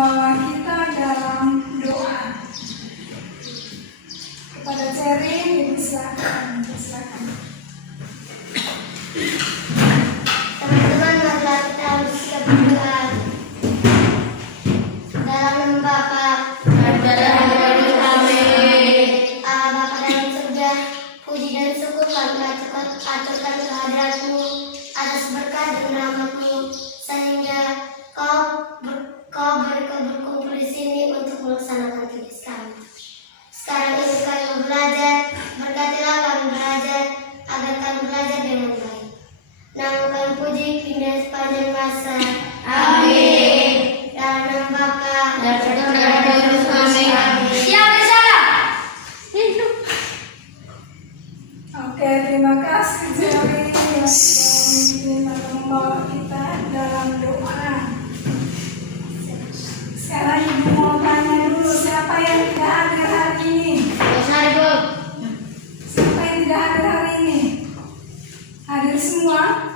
membawa kita dalam doa. Kepada Cerin, Ibu silakan. Teman-teman, marilah kita bersiap berdoa. Dalam nama Bapa dan dalam nama kami. Allah Bapa dalam surga, puji dan syukur kami aturkan kehadirat-Mu atas berkat dan rahmat-Mu, sehingga Kau berkumpul di sini untuk melaksanakan tugas kami. Sekarang ini kami belajar, berkatilah kami belajar, agar kami belajar dengan baik. Nama kami puji hingga sepanjang masa. Amin. Dalam nama Bapa dan dalam nama Kami. Siap bersalah. Oke, terima kasih Jerry yang membawa kita dalam doa. Sekarang Ibu mau tanya dulu, siapa yang tidak hadir hari ini? Siapa yang tidak hadir hari ini? Hadir semua?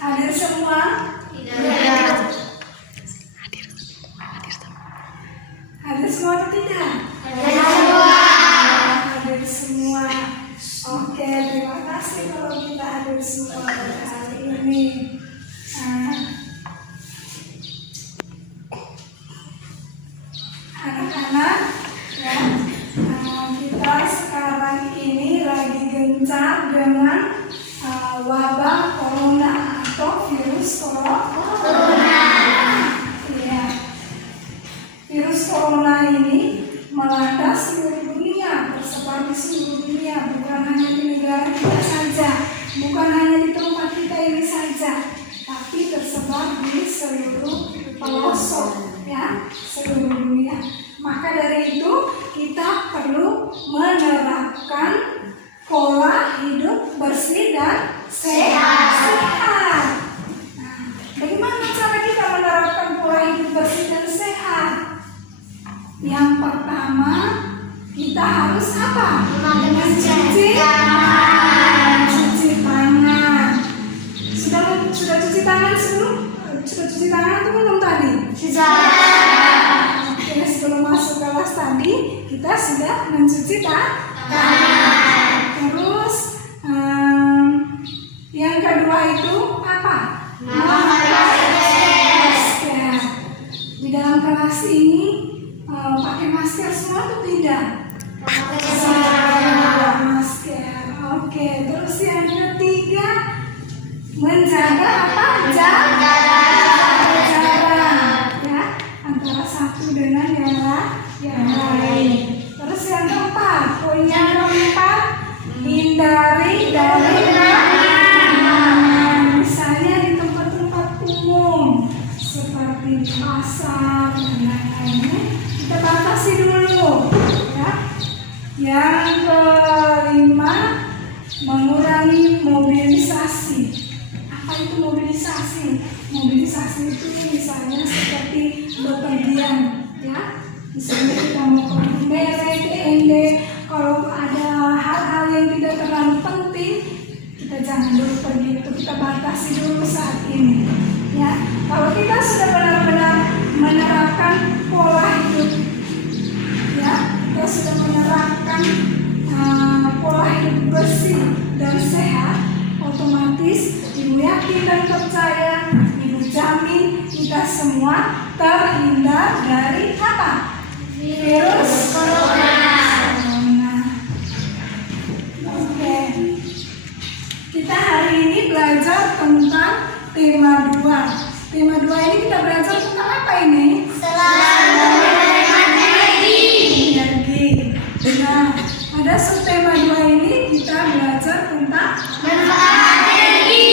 Hadir semua? Tidak. Hadir semua atau tidak? Hadir semua. Oke, terima kasih kalau kita hadir semua pada hari ini. Anak-anak, ya, kita sekarang ini lagi gencar dengan wabah corona atau virus corona. Ya, virus corona ini melanda seluruh dunia, tersebar di seluruh dunia, bukan hanya di negara kita saja, bukan hanya di tempat kita ini saja, tapi tersebar di seluruh pelosok. Ya, seluruh dunia. Maka dari itu kita perlu menerapkan pola hidup bersih dan sehat. Nah, bagaimana cara kita menerapkan pola hidup bersih dan sehat? Yang pertama, kita harus apa? Mencuci tangan. Sudah cuci tangan sebelum? Sudah cuci tangan atau belum tadi? Sudah. Oke, sebelum masuk kelas tadi kita sudah mencuci tangan. Terus yang kedua itu apa? Memakai masker. Di dalam kelas ini pakai masker semua atau tidak? Pakai masker. Oke, terus yang ketiga menjaga apa? Jarak ya, antara satu dengan yang lain. Terus yang keempat, poin yang keempat, hindari dari kerumunan. Misalnya di tempat-tempat umum seperti di pasar dan lain-lainnya, kita batasi dulu ya. Yang kelima, mengurangi mobilisasi. Apa itu mobilisasi? Mobilisasi itu misalnya seperti bepergian, ya. Misalnya kita mau ke merek, TND, kalau ada hal-hal yang tidak terlalu penting, kita jangan dulu pergi, itu kita batasi dulu saat ini. Ya, kalau kita sudah benar-benar menerapkan pola hidup, ya, kita sudah menerapkan pola hidup bersih dan sehat, otomatis Ibu yakin dan percaya, Ibu jamin kita semua terhindar dari apa? Virus corona. Oke. Kita hari ini belajar tentang tema 2. Tema 2 ini kita belajar tentang apa ini? Energi. Nah, pada subtema 2 ini kita belajar tentang manfaat energi.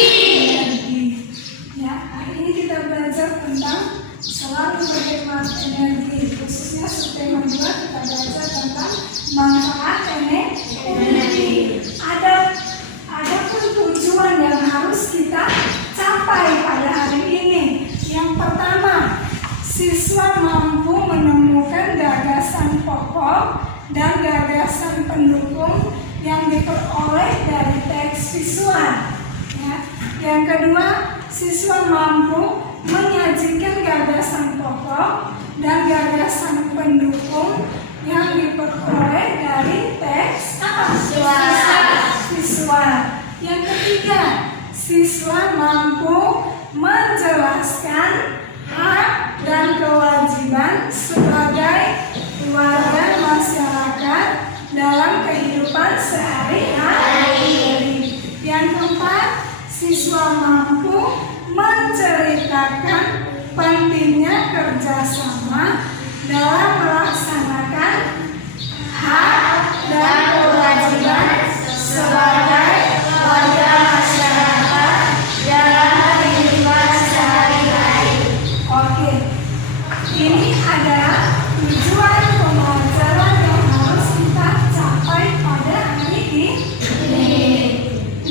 Ya, hari ini kita belajar tentang selalu berhemat energi. Khususnya subtema 2 kita belajar tentang manfaat energi. Ada pun tujuan yang harus kita capai pada hari ini. Yang pertama, siswa mampu menemukan gagasan pokok dan gagasan pendukung yang diperoleh dari teks visual. Ya. Yang kedua, siswa mampu menyajikan gagasan pokok dan gagasan pendukung yang diperoleh dari teks siswa. Yang ketiga, siswa mampu menjelaskan hak dan kewajiban sebagai warga masyarakat dalam kehidupan sehari-hari. Yang keempat, siswa mampu menceritakan pentingnya kerjasama dalam melaksanakan hak dan kewajiban sebagai warga masyarakat dalam kehidupan sehari-hari. Oke, ini adalah tujuan pembelajaran yang harus kita capai pada hari ini.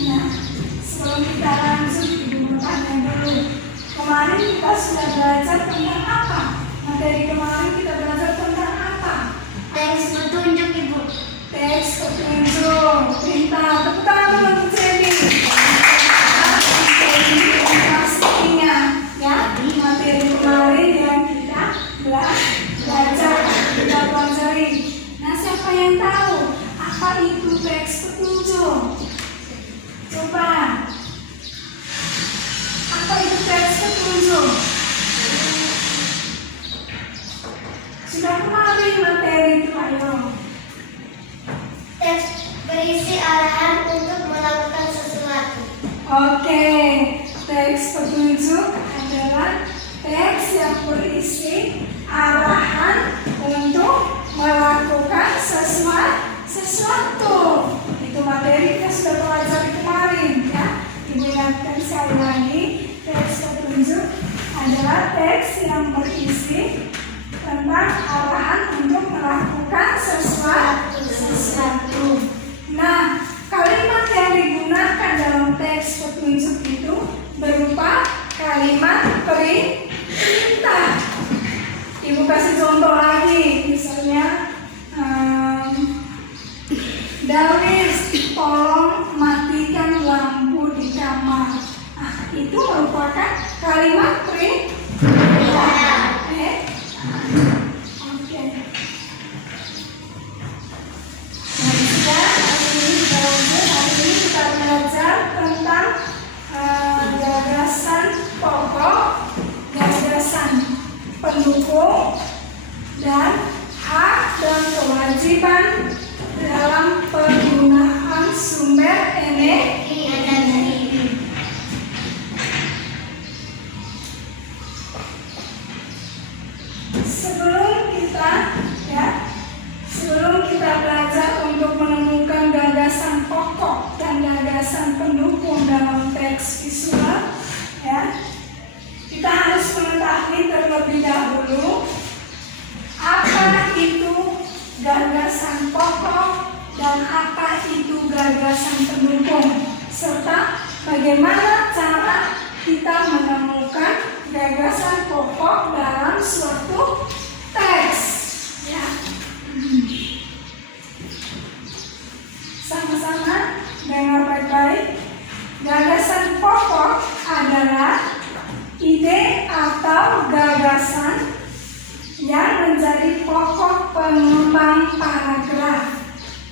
Nah, sebelum kita lanjut, Ibu bertanya dulu. Kemarin kita sudah belajar tentang apa? Materi kemarin kita belajar tentang apa? Teks petunjuk, Ibu. Teks petunjuk. Pintar. Tepuk tangan untuk Jenny. Pastinya ya, materi kemarin yang kita belajar, kita pelajari. Nah, siapa yang tahu apa itu teks petunjuk? Coba. Apa itu teks petunjuk? Sudah kemarin materi itu, ayo. Teks berisi arahan untuk melakukan sesuatu. Oke, teks petunjuk adalah teks yang berisi arahan untuk melakukan sesuatu. Itu materi kita sudah pelajari kemarin ya. Ibu ingatkan sekali lagi, teks petunjuk adalah teks yang berisi tentang arahan untuk melakukan sesuatu. Nah, kalimat yang digunakan dalam teks petunjuk itu berupa kalimat perintah. Ibu kasih contoh lagi, misalnya Darwis, tolong matikan lampu di kamar. Nah, itu merupakan kalimat perintah. Oke. Hari ini kita belajar tentang gagasan pokok, gagasan pendukung, dan hak dan kewajiban dalam penggunaan sumber energi. Sebelum kita belajar untuk menemukan gagasan pokok dan gagasan pendukung dalam teks visual, ya, kita harus mengetahui terlebih dahulu apa itu gagasan pokok dan apa itu gagasan pendukung, serta bagaimana cara kita menemukan gagasan pokok dalam suatu teks. Ya. Sama-sama dengar baik-baik. Gagasan pokok adalah ide atau gagasan yang menjadi pokok pengembang paragraf.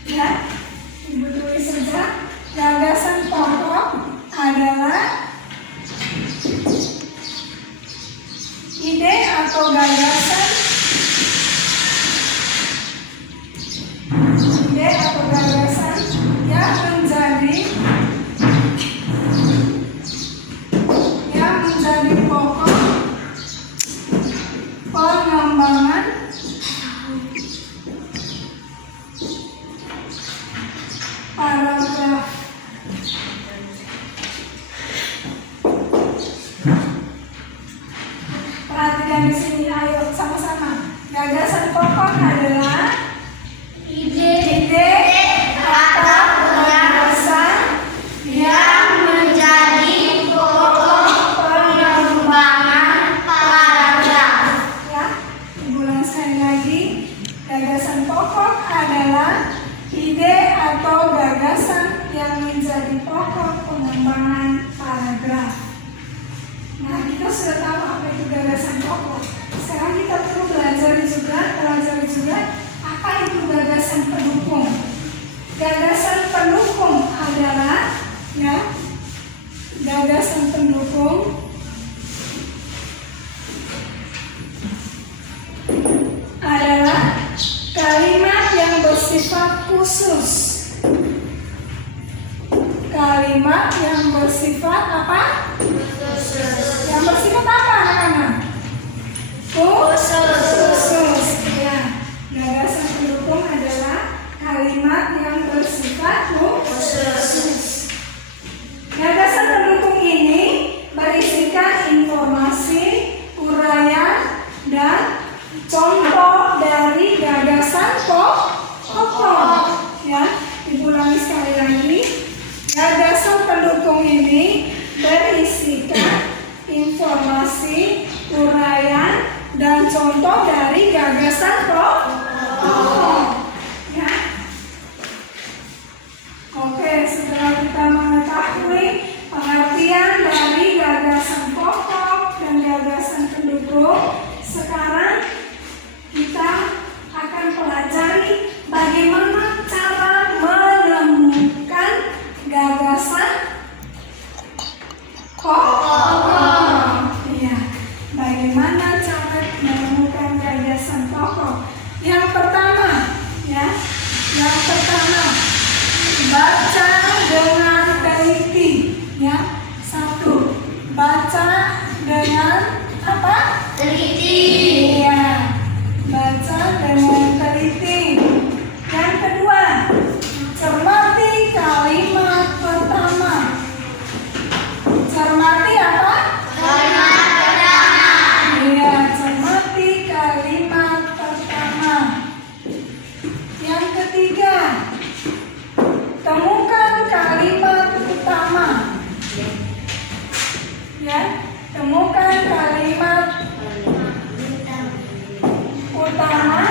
Ya, Ibu tulis saja. Gagasan pokok adalah ide atau gagasan yang menjadi pokok pengembangan paragraf. Perhatikan di sini, ayo sama-sama. Gagasan pokok adalah ide atau gagasan yang menjadi pokok pengembangan paragraf. Ya, ulang sekali lagi. Gagasan pokok adalah ide atau gagasan yang menjadi pokok pengembangan paragraf. Nah, kita sudah tahu apa itu gagasan pokok. Sekarang kita perlu pelajari juga apa itu gagasan pendukung. Gagasan pendukung adalah gagasan pendukung adalah kalimat yang bersifat khusus. Kalimat yang bersifat apa? Yang bersifat apa anak-anak? Khusus. Ya. Gagasan pendukung adalah kalimat yang bersifat khusus. Gagasan pendukung ini berisikan informasi, uraian, dan contoh dari gagasan pokok. Ya, diulangi sekali lagi. Gagasan pendukung ini berisikan informasi, uraian, dan contoh dari gagasan pokok. Ya. Oke, setelah kita mengetahui pengertian dari gagasan pokok dan gagasan pendukung, sekarang kita akan pelajari bagaimana cara menemukan gagasan pokok. Ya, bagaimana cara menemukan gagasan pokok? Yang pertama, baca dengan teliti. Ya, 1. Baca dengan apa? Teliti. Iya, baca dengan teliti. Yang kedua, cermati kalimat pertama. Cermati apa? Kalimat pertama. Iya, cermati kalimat pertama. Yang ketiga, temukan kalimat utama. Ya, temukan kalimat utama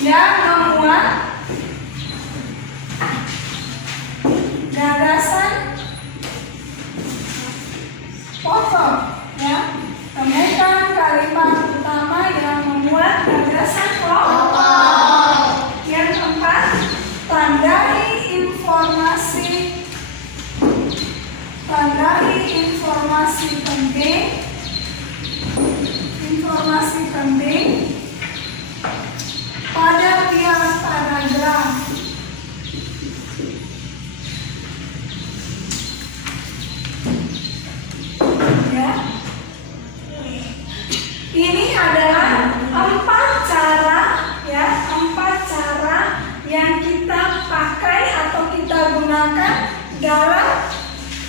yang memuat gagasan pokok. Ya, temukan kalimat utama yang memuat gagasan pokok. Yang keempat, tandai informasi penting pada tiap paragraf. Ya. Ini adalah 4 cara yang kita pakai atau kita gunakan dalam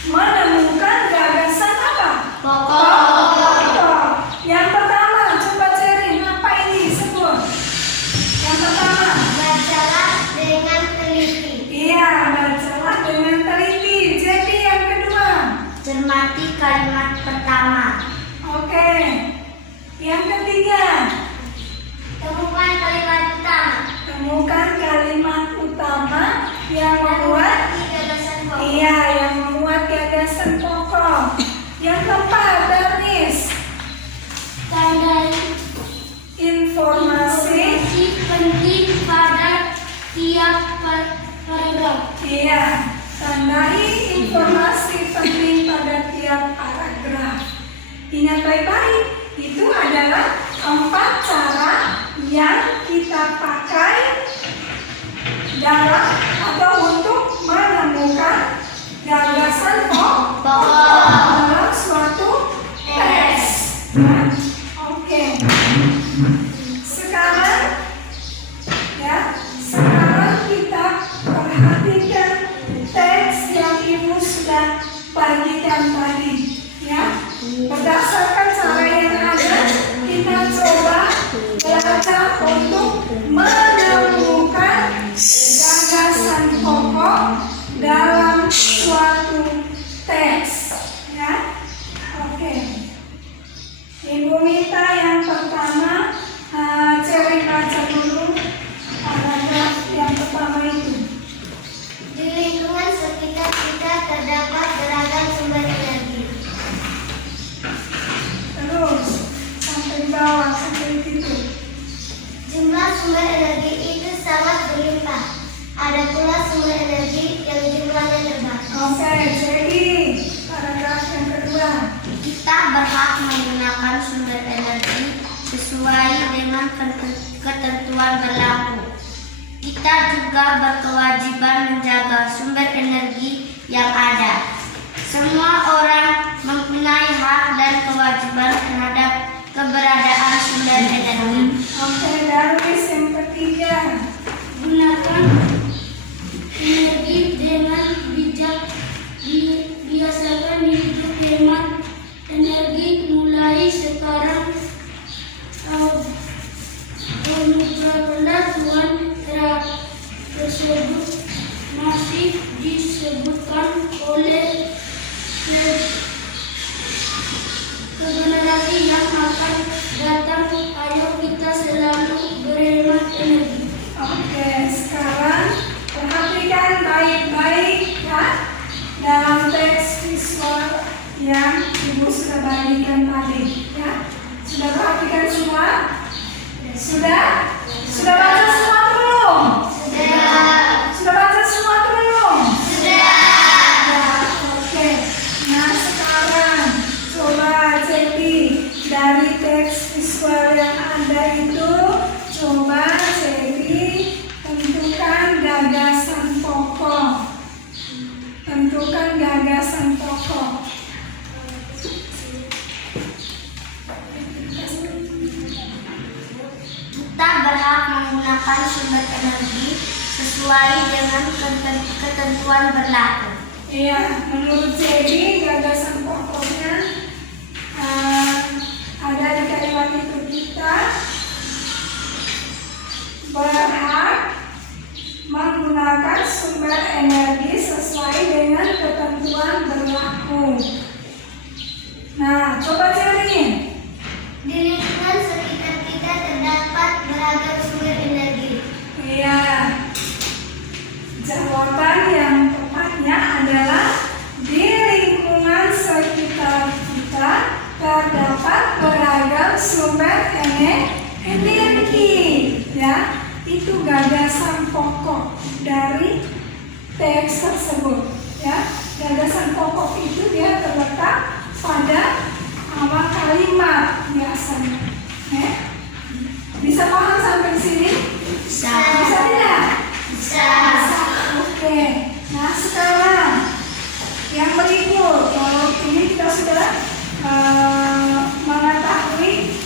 menemukan gagasan apa? Pokok. Yang pertama, coba Cerin, apa ini? Sebut. Yang pertama, Bacalah dengan teliti. iya, bacalah dengan teliti. Jadi yang kedua, Cermati kalimat pertama. oke. Yang ketiga, Temukan kalimat utama. temukan kalimat utama yang memuat gagasan pokok. iya, yang memuat gagasan pokok. Yang keempat, Darnis, Tandai informasi. penting pada tiap paragraf. Iya, tandai informasi penting pada tiap paragraf. Ingat baik-baik, itu adalah 4 cara yang kita pakai dalam atau untuk menemukan gagasan pokok dalam suatu teks. Oke. Sekarang kita perhatikan teks yang Ibu sudah bagikan tadi. Ya, berdasarkan cara yang ada, kita coba belajar untuk menemukan gagasan pokok dalam suatu teks. Ya, oke. Ini sesuai dengan ketentuan berlaku. Kita juga berkewajiban menjaga sumber energi yang ada. Semua orang mempunyai hak dan kewajiban terhadap keberadaan sumber energi. Oke, Darwis yang ketiga. Gunakan energi dengan bijak. Biasakan hidup hemat energi mulai sekarang. Pemberlakuan tersebut masih disebutkan oleh generasi yang akan datang. Ayo kita selalu berhemat energi. Oke, sekarang perhatikan baik-baik ya dalam teks visual yang Ibu sudah bagikan tadi ya. Sudah perhatikan semua? Sudah? Sudah baca semua belum? Sudah baca semua belum? Ya, oke. Nah, sekarang coba jadi dari teks visual yang ada itu, coba jadi tentukan gagasan pokok. Tentukan gagasan pokok. Kita berhak menggunakan sumber energi sesuai dengan ketentuan berlaku. Iya, menurut Jadi gagasan pokoknya ada di kalimat itu. Kita berhak menggunakan sumber energi sesuai dengan ketentuan berlaku. Nah, coba cari. Di lingkungan sekitar kita terdapat beragam sumber energi. Iya. Jawaban yang tepatnya adalah di lingkungan sekitar kita terdapat beragam sumber energi. Ya, itu gagasan pokok dari teks tersebut. Ya, gagasan pokok itu dia terletak pada awal kalimat biasanya. Bisa paham sampai sini? Bisa. Bisa tidak? Bisa. Oke. Nah, sekarang yang berikut. Kalau ini kita sudah mengetahui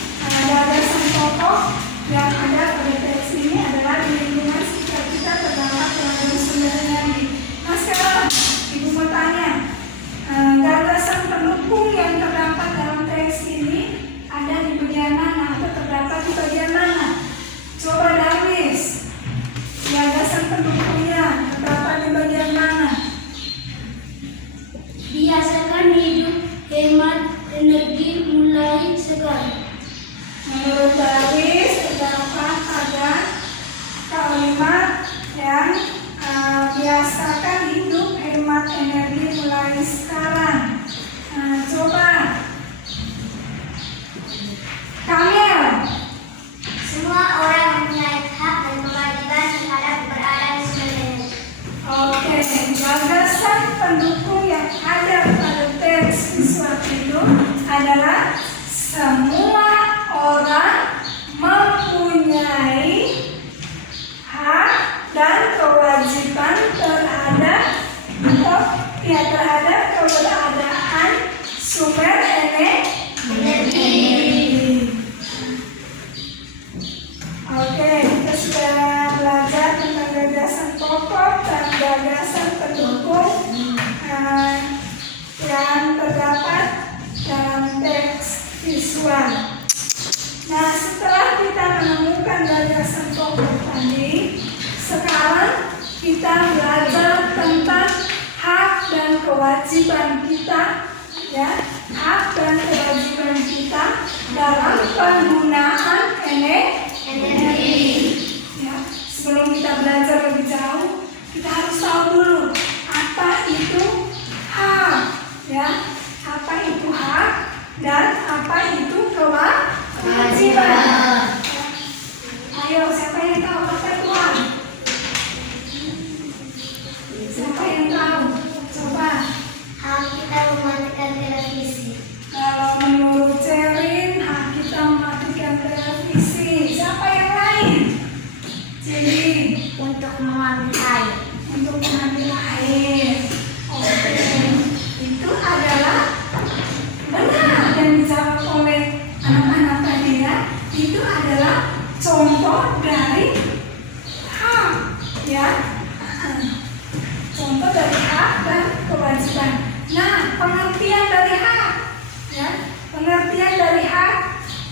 gagasan pokok yang ada pada teks ini adalah di lingkungan sekitar kita terdapat beragam sumber energi. Nah, sekarang Ibu mau tanya, gagasan pendukung yang terdapat dalam teks ini ada di bagian mana atau terdapat di bagian mana? Coba Darwis, gagasan pendukungnya terdapat di bagian mana? Biasakan hidup hemat energi mulai sekarang. Menurut Darwis terdapat pada kalimat yang biasakan hidup hemat energi mulai sekarang. Coba Kamil. Semua orang mempunyai hak dan kewajiban terhadap keberadaan sumber energi. Oke, gagasan pendukung yang ada pada teks visual itu adalah semua orang mempunyai hak dan kewajiban terhadap keberadaan sumber energi. Oke, kita sudah belajar tentang gagasan pokok dan gagasan pendukung yang terdapat dalam teks visual. Nah, setelah kita menemukan gagasan pokok tadi, sekarang kita belajar tentang hak dan kewajiban kita, ya, hak dan kewajiban kita dalam penggunaan energi. Ya, sebelum kita belajar lebih jauh, kita harus tahu dulu apa itu hak, ya, apa itu hak dan apa itu kewajiban. Ayo, siapa yang tahu apa itu hak? Siapa yang tahu? Coba. Hak kita mematikan televisi. Kalau menurut Cerin, hak kita mematikan televisi hari lahir. Oke, itu adalah benar yang dijawab oleh anak-anak tadi ya. Itu adalah contoh dari hak ya. Contoh dari hak dan kewajiban. Nah, pengertian dari hak ya. Pengertian dari hak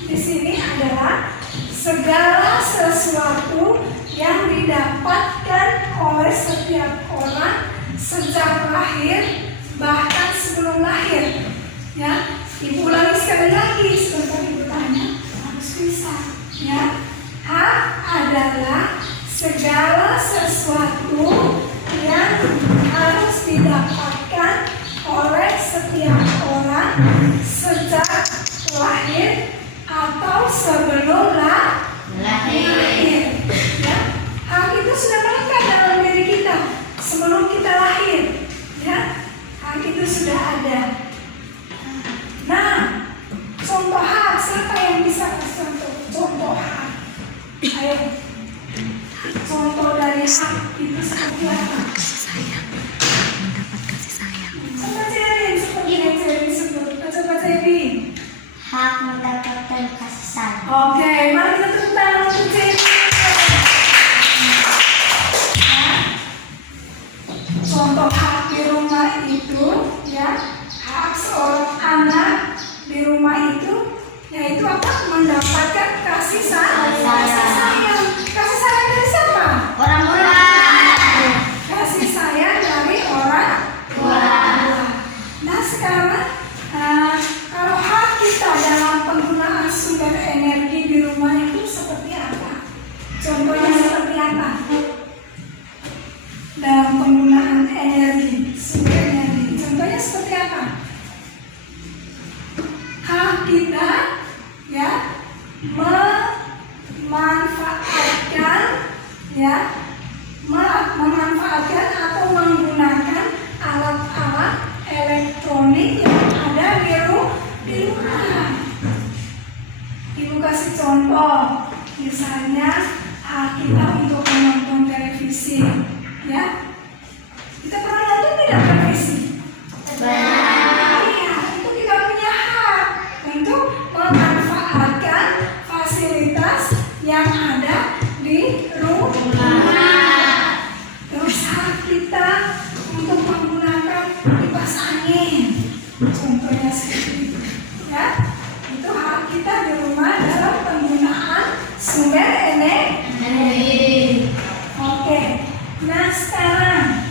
di sini adalah segala sesuatu yang didapatkan oleh setiap orang sejak lahir bahkan sebelum lahir. Ya, Ibu ulangi sekali lagi sebentar Ibu tanya harus bisa. Ya, hak adalah segala sesuatu yang harus didapatkan oleh setiap orang sejak lahir atau sebelum lahir. Ya, hak itu sudah melekat dalam diri kita sebelum kita lahir. Ya, hak itu sudah ada. Nah, contoh hak siapa yang bisa kasih contoh hak? Ayo, contoh dari hak itu seperti apa? Coba Cerin, seperti yang Cerin sebut. Coba Cerin. Hak mendapatkan kasih sayang. Oke, mari kita tepuk tangan untuk Cerin. Contoh hak di rumah itu, ya, hak seorang anak di rumah itu, yaitu apa? Mendapatkan kasih sayang. Kasih sayang dari siapa? Orang tua. Kasih sayang dari orang tua. Nah sekarang kalau hak kita dalam penggunaan sumber energi di rumah itu seperti apa? Contohnya seperti apa? Dalam penggunaan energi, sumber energi. Contohnya seperti apa? Hak kita ya memanfaatkan atau menggunakan alat-alat elektronik yang ada di rumah. Ibu kasih contoh, misalnya hak kita untuk menonton televisi, ya. Kita pernah nonton tidak televisi? Iya, itu kita punya hak untuk memanfaatkan fasilitas yang ada di rumah. Terus hak kita untuk menggunakan kipas angin, contohnya seperti itu, ya. Itu hak kita di rumah dalam penggunaan sumber energi. Oke, nah sekarang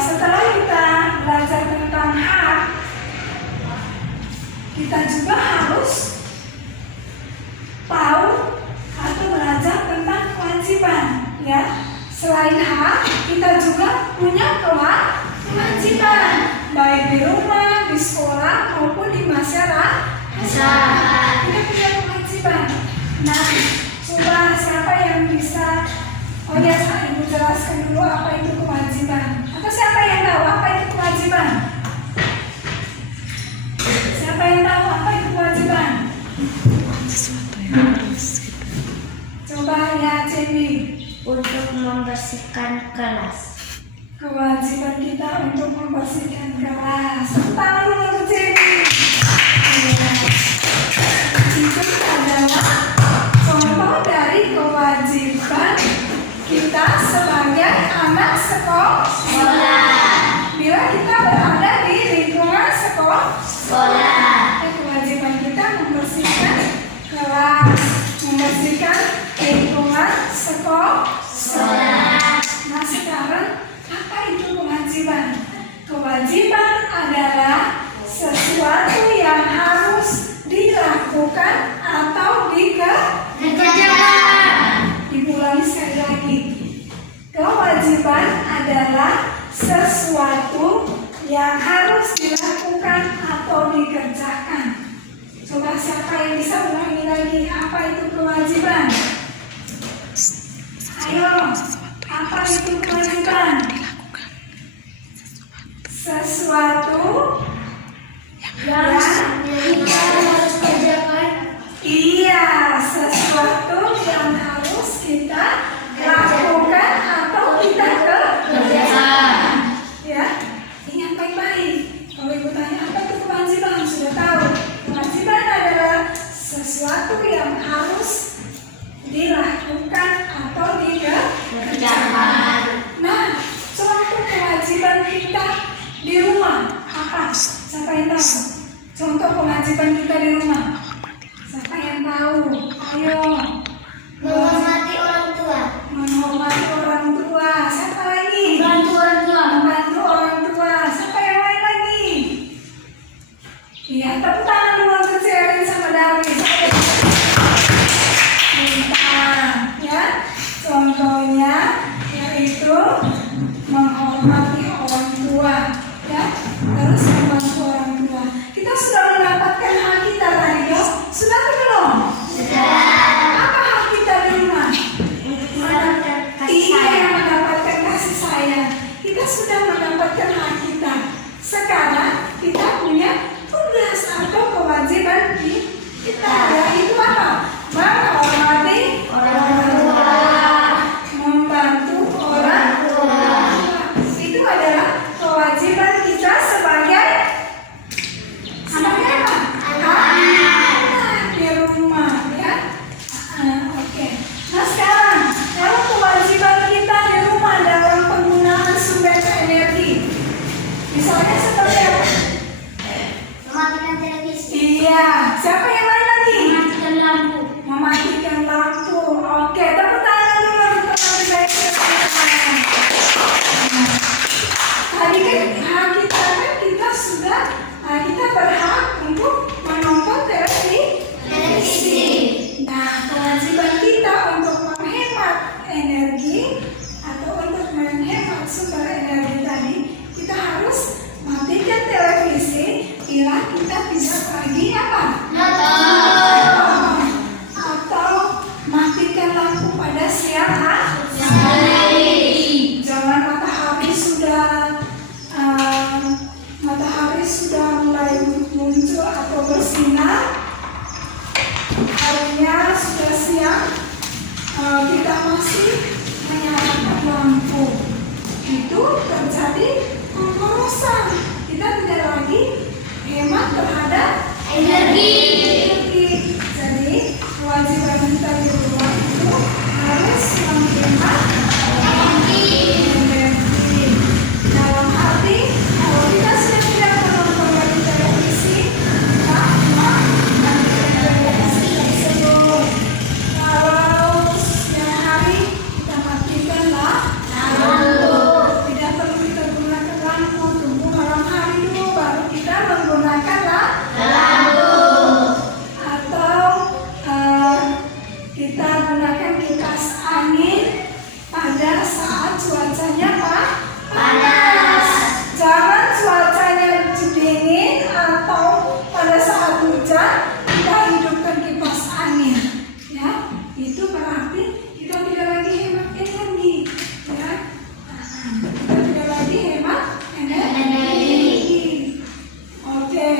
setelah kita belajar tentang hak, kita juga harus tahu atau belajar tentang kewajiban, ya. Selain hak, kita juga punya kewajiban, baik di rumah, di sekolah maupun di masyarakat. Kita punya kewajiban. Nah, coba siapa yang bisa? Oh ya, Ibu jelaskan dulu apa itu kewajiban. Atau siapa yang tahu apa itu kewajiban? Siapa yang tahu apa itu kewajiban? Coba ya, Cewi. Untuk membersihkan kelas. Kewajiban kita untuk membersihkan kelas. Tangan dulu untuk Cewi. Itu adalah contoh dari kewajiban kita sebagai anak sekolah. Bila kita berada di lingkungan sekolah, kewajiban kita membersihkan kelas, membersihkan lingkungan sekolah. Nah sekarang apa itu kewajiban? Kewajiban adalah sesuatu yang harus dilakukan atau dikerjakan. Ibu ulangi sekali lagi. Kewajiban adalah sesuatu yang harus dilakukan atau dikerjakan. Coba siapa yang bisa ulangi lagi apa itu kewajiban? Ayo, apa itu kewajiban? Sesuatu yang kita harus kerjakan. Iya, sesuatu yang harus kita lakukan atau kita kerjakan. sesuatu yang harus dilakukan atau dikerjakan. Nah, contoh kewajiban kita di rumah apa? Siapa yang tahu? Contoh kewajiban kita di rumah. Siapa yang tahu? Ayo. Menghormati orang tua. Menghormati orang tua. Siapa lagi? Membantu orang tua. Membantu orang tua. Siapa yang lain lagi? Iya, tepuk tangan dulu untuk Sherin sama Darwin. Ya, contohnya yaitu menghormati orang tua, ya, terus membantu orang tua. Kita sudah mendapatkan hak kita tadi, ya? Sudah atau belum? Sudah. Apa hak kita di rumah? Iya, mendapatkan kasih sayang. Kita sudah mendapatkan hak kita. Sekarang kita punya tugas atau kewajiban kita, yaitu apa? Menghormati orang tua, membantu orang tua. Itu adalah kewajiban kita sebagai apa? Anak di rumah, ya. Oke. Nah sekarang, kalau kewajiban kita di rumah dalam penggunaan sumber energi, misalnya seperti apa? Mematikan televisi. Iya. Siapa yang lain lagi? Mematikan lampu. Mematikan lampu. Oke, tepuk tangan dulu untuk teman-teman saya. Tadi kan hak kita sudah kita berhak untuk menonton televisi. Nah, kewajiban kita untuk menghemat energi atau untuk menghemat sumber energi tadi, kita harus matikan televisi bila kita tidak lagi apa? Atau matikan lampu pada siang hari. Jangan matahari sudah mulai muncul atau bersinar, harinya sudah siang, kita masih menyalakan lampu. Itu terjadi pemborosan. Kita tidak lagi hemat terhadap energi. Jadi kewajiban kita di rumah itu harus menghemat energi. Dalam arti kalau kita sudah tidak menonton lagi televisi, kita matikan televisi tersebut. Kalau siang hari kita matikan lampu. Tidak perlu kita gunakan lampu, tunggu malam hari dulu baru kita menggunakan lampu. Atau kita gunakan kipas angin pada saat cuacanya panas. Jangan cuacanya dingin atau pada saat hujan kita hidupkan kipas angin. Ya, itu berarti kita tidak lagi hemat energi. Ya, kita tidak lagi hemat energi. Oke.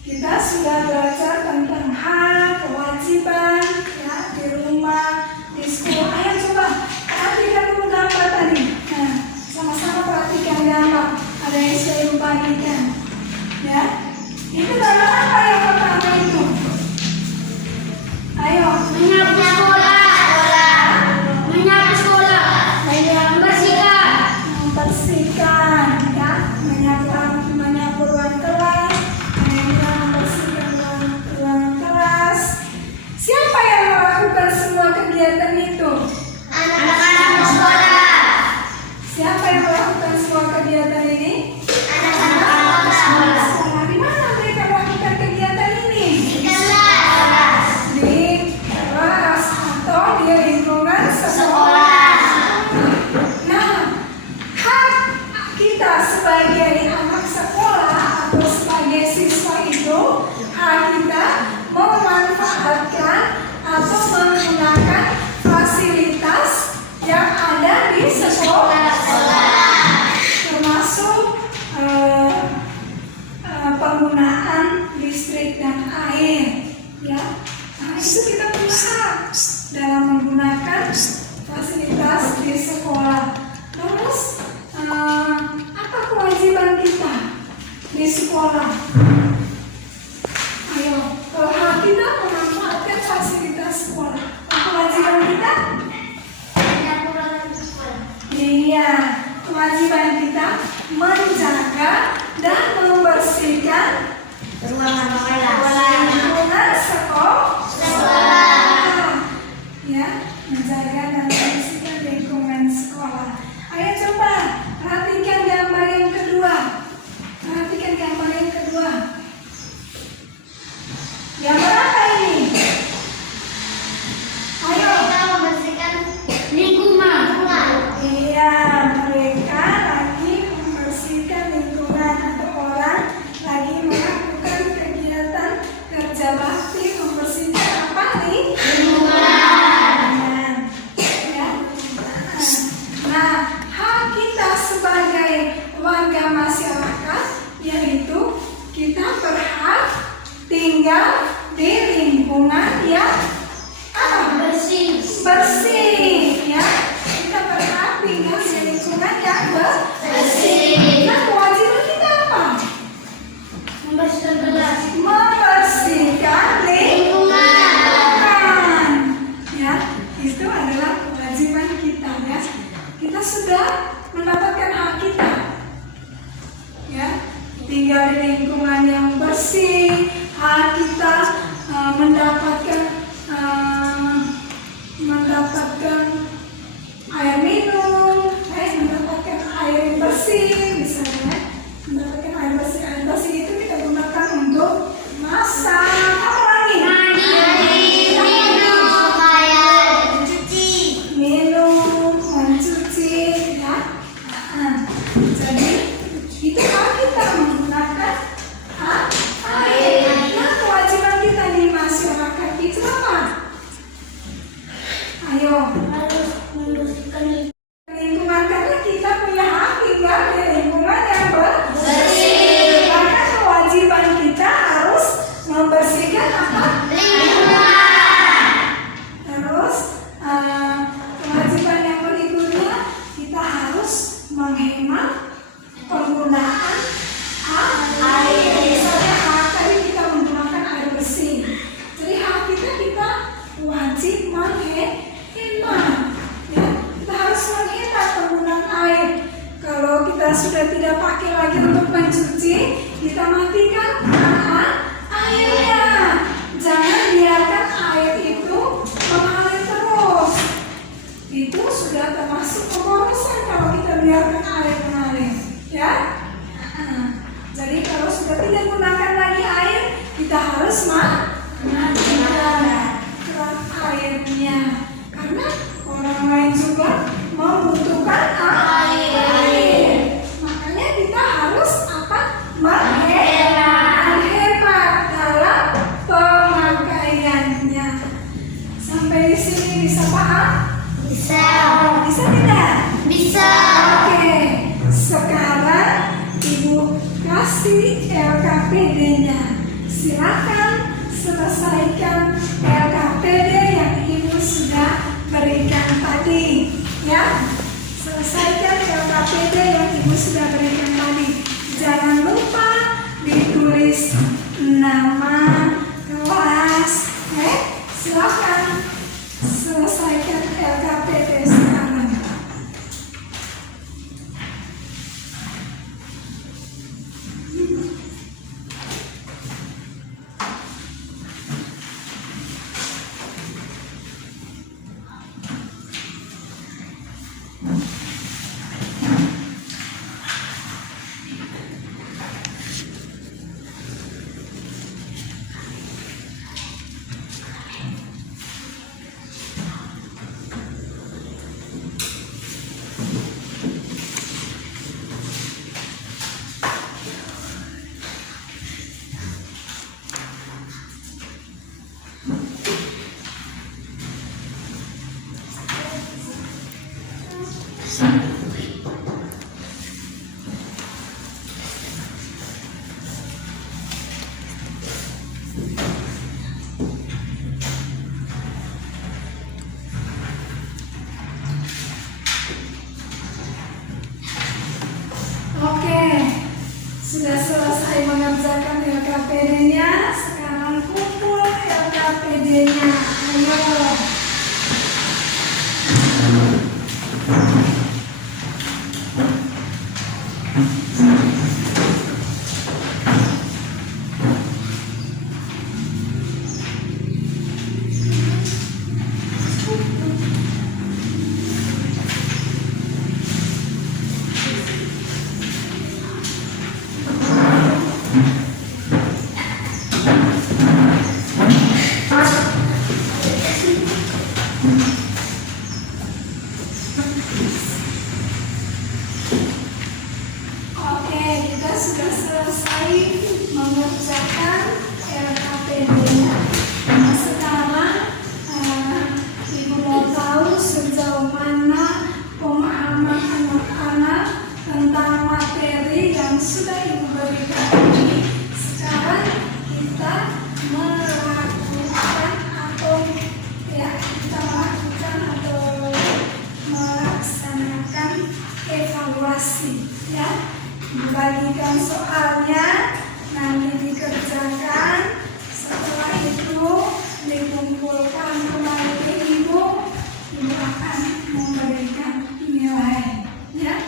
Kita sudah belajar tentang hak, kewajiban, ya, di rumah, di sekolah. Ayo coba perhatikan dulu gambar tadi. Nah, sama-sama perhatikan gambar. Ada yang saya bagikan. Ya, itu gambar apa yang pertama itu? Ayo. Menyapu sekolah. Menyapu sekolah. Membersihkan, ya, menyapu ruang kelas. Membersihkan ruang kelas. Siapa yang melakukan semua kegiatan itu? Anak-anak sekolah. Siapa yang melakukan semua kegiatan ini? Anak-anak sekolah. Di mana mereka melakukan kegiatan ini? Di kelas. Di kelas atau di lingkungan Sekolah. Nah, hak kita sebagai anak sekolah atau sebagai siswa itu, hak kita memanfaatkan atau menggunakan fasilitas yang ada di sekolah, termasuk penggunaan listrik dan air, ya. Nah, itu kita punya hak dalam menggunakan fasilitas di sekolah. Terus apa kewajiban kita di sekolah? Ayo, hal membersihkan ruangan kelas, lingkungan sekolah. Ya, menjaga dan membersihkan lingkungan sekolah. Ayo coba perhatikan gambar yang kedua. Perhatikan gambar yang kedua. Gambar apa ini? Ayo. kita membersihkan lingkungan. Iya, mereka lagi membersihkan lingkungan atau orang lagi melakukan kegiatan kerja bakti membersihkan apa nih? Lingkungan. Ya. Nah, hak kita sebagai warga masyarakat yaitu kita berhak tinggal di lingkungan yang bersih, ya. Kita berhak tinggal di lingkungan yang bersih. Nah, kewajiban kita apa? Membersihkan kelas. Membersihkan lingkungan. Ya, itu adalah kewajiban kita, ya. Kita sudah mendapatkan hak kita. Ya, tinggal di lingkungan yang bersih. Hak kita mendapatkan air minum, mendapatkan air yang bersih, misalnya mendapatkan air bersih. Air bersih itu kita gunakan untuk masak, apa lagi? Minum, mencuci, ya. Jadi itu hak kita menggunakan air. Nah, kewajiban kita di masyarakat itu apa? Ayo. Harus membersihkan Lingkungan, karena kita punya hak tinggal di lingkungan yang bersih. Karena kewajiban kita harus membersihkan apa? lingkungan. Terus kewajiban yang berikutnya kita harus menghemat penggunaan air. Misalnya hak tadi kita menggunakan air bersih. Jadi hak kita wajib menghemat. Ya, kita harus menghemat penggunaan air. Kalau kita sudah tidak pakai lagi untuk mencuci, kita matikan airnya. Jangan biarkan air itu mengalir terus. Itu sudah termasuk pemborosan kalau kita biarkan air mengalir, ya. Jadi kalau sudah tidak gunakan lagi air, kita harus matikan keran airnya. Karena orang lain juga membutuhkan air. Makanya kita harus apa? Menghemat dalam pemakaiannya. Sampai di sini bisa paham? Bisa. Bisa tidak? Bisa. Oke. Sekarang Ibu kasih LKPD-nya. Silakan selesaikan LKPD yang Ibu sudah berikan tadi, ya. Selesaikan LKPD yang Ibu sudah berikan tadi. Jangan lupa ditulis nama kelas. Silakan selesaikan LKPD sekarang. Oke, sudah selesai mengerjakan LKPD-nya. Sekarang kumpul LKPD-nya. Ayo. selesai mengerjakan LKPD-nya. Nah, sekarang Ibu mau tahu sejauh mana pemahaman anak-anak tentang materi yang sudah Ibu berikan ini. Sekarang kita melakukan atau melaksanakan evaluasi, ya. Dibagikan soalnya, nanti dikerjakan. Setelah itu dikumpulkan kembali ke Ibu. Ibu akan memberikan nilai, ya.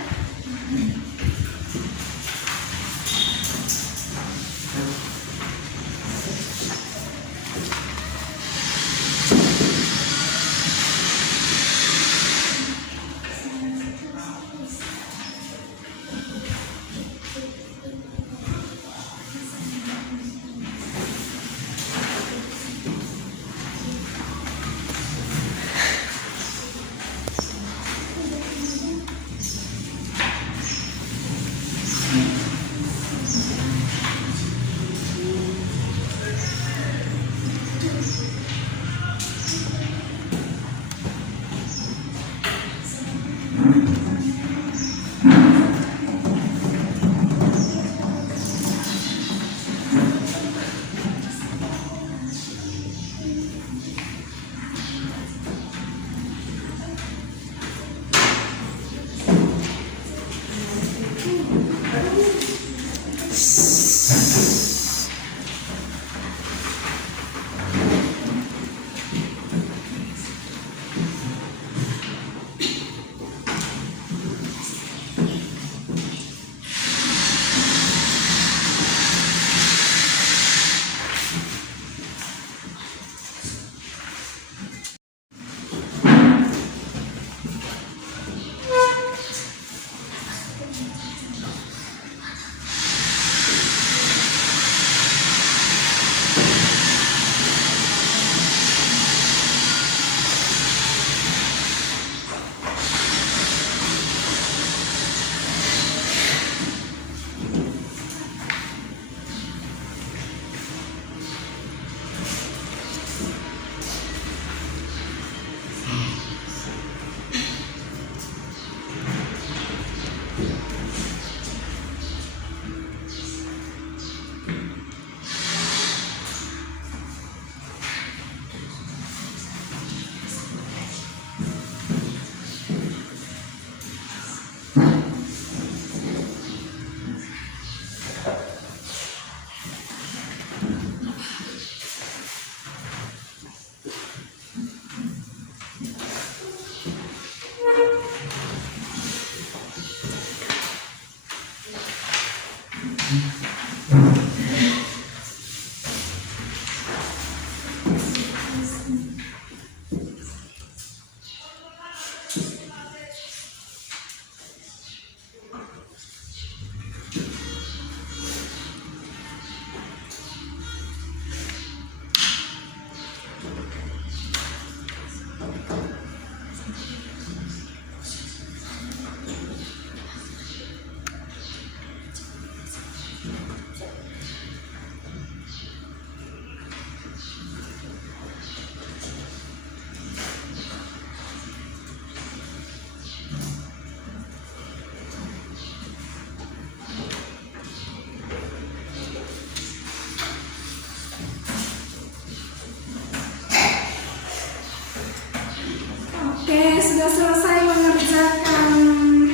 Oke, sudah selesai mengerjakan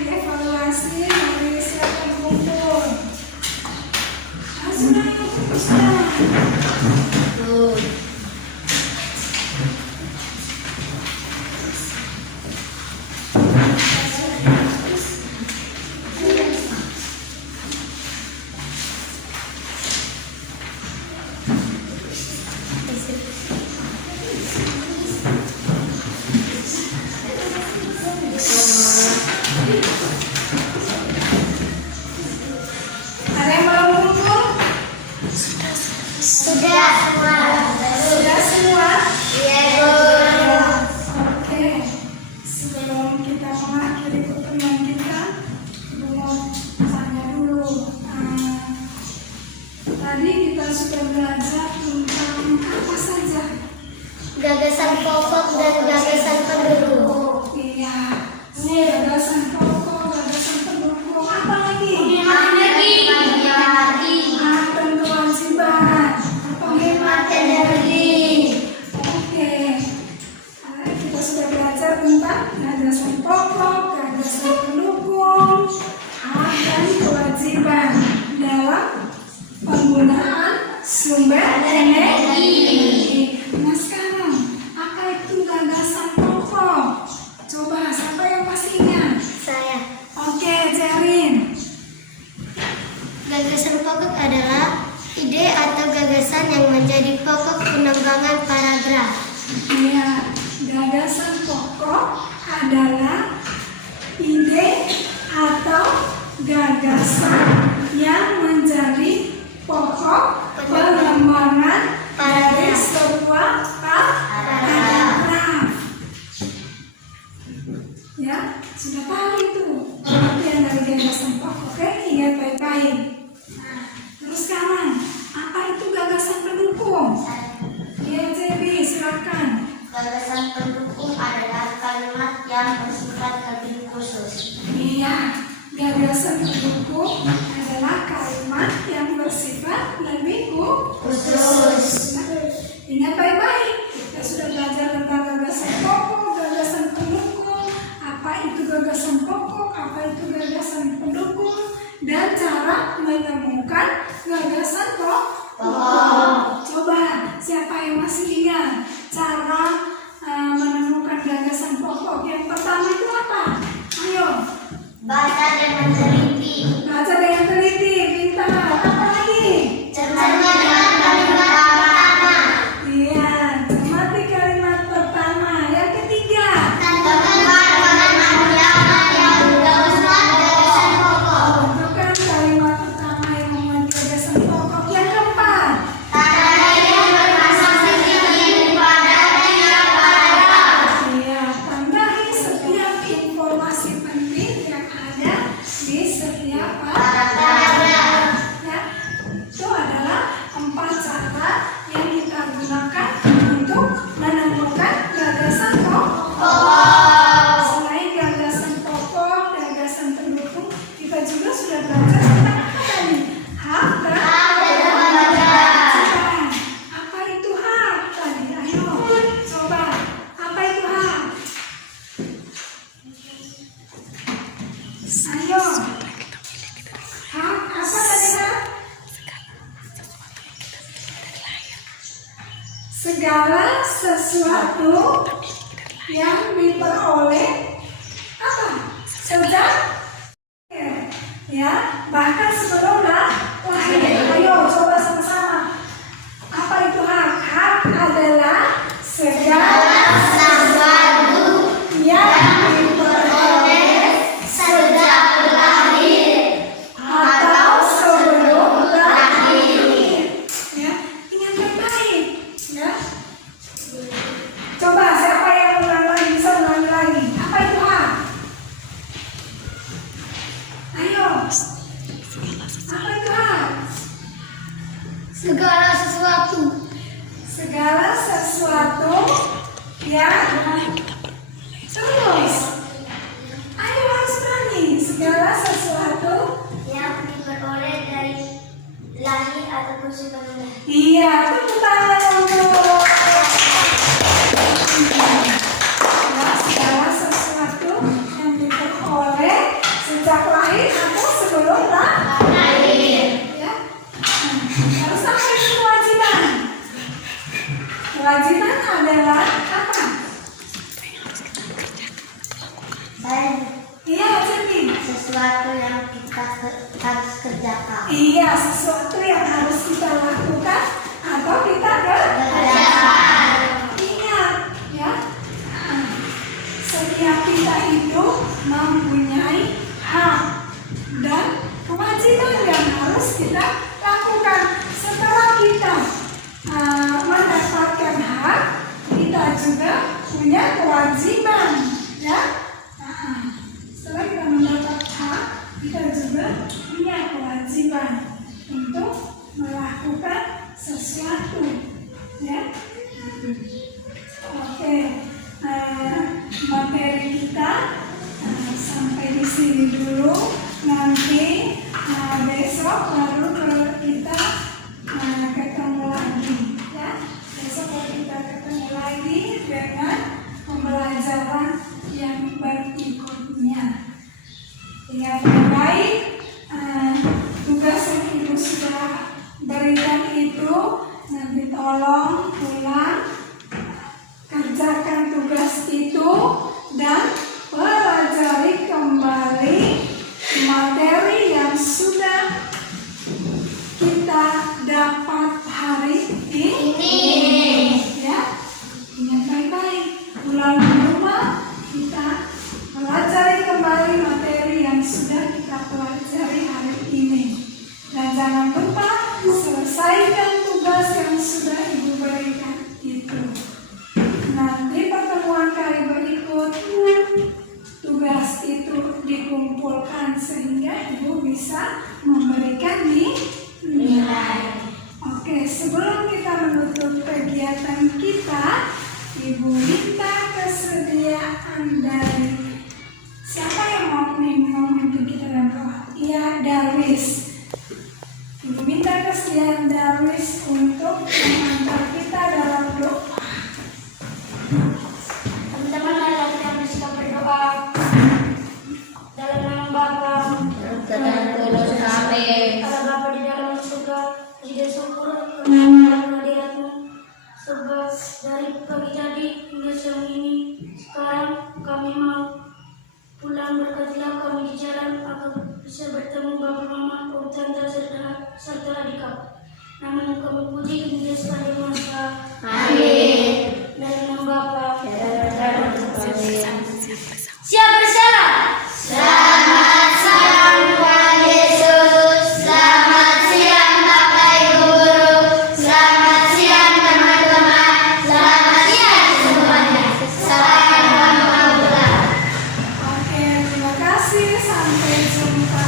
evaluasi. Mari silakan kumpul. Sudah. Ada yang belum kumpul? Sudah semua. sudah belajar tentang apa saja? Gagasan pokok dan gagasan pendukung. Oh, iya. Ini gagasan pokok, gagasan pendukung. Apa lagi? Hak dan kewajiban. Penghemat energi. Oke. Kita sudah belajar tentang gagasan pokok, gagasan pendukung, hak dan kewajiban dalam penggunaan sumber energi. Nah sekarang, apa itu gagasan pokok? Coba, siapa yang masih ingat? Saya. Oke, Jerin. Gagasan pokok adalah ide atau gagasan yang menjadi pokok pengembangan paragraf. Iya, gagasan pokok adalah ide atau gagasan yang menjadi pokok pengembangan dari sebuah paragraf. Ya, sudah tahu itu pengertian dari gagasan pokok. Oke, ingat baik-baik. Nah, terus sekarang, apa itu gagasan pendukung? Ya, JB, silakan. Gagasan pendukung adalah kalimat yang bersifat lebih khusus. Iya, gagasan pendukung adalah kalimat yang bersifat lebih khusus. Ingat baik-baik, kita sudah belajar tentang gagasan pokok, gagasan pendukung, apa itu gagasan pokok, apa itu gagasan pendukung, dan cara menemukan gagasan pokok. Coba, siapa yang masih ingat cara menemukan gagasan pokok? Yang pertama itu apa? Ayo. Baca dengan teliti. Baca dengan teliti, pintar. Apa lagi? Cermati kalimat pertama. Iya, cermati kalimat pertama. Yang ketiga, Tentukan kalimat yang menggambarkan gagasan pokok. tentukan kalimat pertama yang memuat gagasan pokok. Yang keempat, Tanda yang berpasang sedikit pada tiap paragraf. iya, tandai setiap informasi penting yang ada di setiap paragraf. Ya, itu adalah 4 cara yang kita gunakan untuk menemukan gagasan pokok. Selain gagasan pokok, gagasan pendukung, kita juga sudah belajar tentang apa tadi? Hak dan kewajiban. Apa itu hak tadi? Ayo, coba. Apa itu hak? Ayo. Hak apa tadi hak? Segala sesuatu yang diperoleh apa? Sejak ya, bahkan sebelum lahir. Ayo coba sama-sama. Apa itu hak? Hak adalah segala sesuatu yang diperoleh Sejak lahir. atau sebelum lahir. Ya, ingat baik-baik. Ya. Coba siapa yang ulang lagi, bisa ulangi lagi. Apa itu hak? Ayo. Apa itu hak? Segala sesuatu. Segala sesuatu yang terus. Ayo harus berani. Segala sesuatu. Yang diperoleh dari lahir ataupun sebelum lahir. Iya, tepuk tangan untuk. Ya, segala sesuatu yang diperoleh sejak lahir atau sebelum lahir. Ya. Terus apa itu kewajiban? Kewajiban adalah apa? Dan Iya, jadi. sesuatu yang kita harus kerjakan. Iya, sesuatu yang harus kita lakukan atau kita Kerjakan. ingat, ya. Setiap kita itu mempunyai hak dan kewajiban yang harus kita lakukan. Setelah kita mendapatkan hak, kita juga punya kewajiban, ya. Setelah kita mendapat hak, kita juga punya kewajiban untuk melakukan sesuatu, ya. Oke, materi kita sampai di sini dulu. Nanti besok baru kita ketemu lagi, ya. Besok kita ketemu lagi dengan pembelajaran yang berikutnya. Ya, baik. Tugas yang Ibu sudah berikan itu nanti tolong pulang kerjakan tugas itu dan pelajari kembali materi yang sudah kita dapat hari ini. Ya, ingat baik-baik. Pulang ke rumah kita pelajari kembali materi yang sudah kita pelajari hari ini. Dan jangan lupa selesaikan tugas yang sudah Ibu berikan itu. Nanti pertemuan kali berikutnya tugas itu dikumpulkan sehingga Ibu bisa memberikan nilai. Oke, sebelum kita menutup kegiatan kita, Ibu minta kesediaan dari siapa yang mau memimpin kita dalam doa? Iya, Darwis. Ibu minta kesediaan Darwis untuk mengantar kita dalam doa. Teman-teman, marilah kita bersikap berdoa. Dalam nama Bapa dan Kudus kami. Allah Bapa di dalam surga, puji dan syukur karena hadirat-Mu. Sebab dari pagi tadi hingga siang ini, sekarang kami mau pulang. Berkatilah kami di jalan agar bisa bertemu Bapak, Mama, Om, Tante, serta adik kami. Namun kami puji hingga sekali masa. Amin. Dalam nama Bapa Dan Kudus kami. Siap bersalah. Selamat siang Tuhan Yesus. Selamat siang Bapak Ibu Guru. Selamat siang teman-teman. Selamat siang semuanya. Selamat pulang. Oke, terima kasih. Sampai jumpa.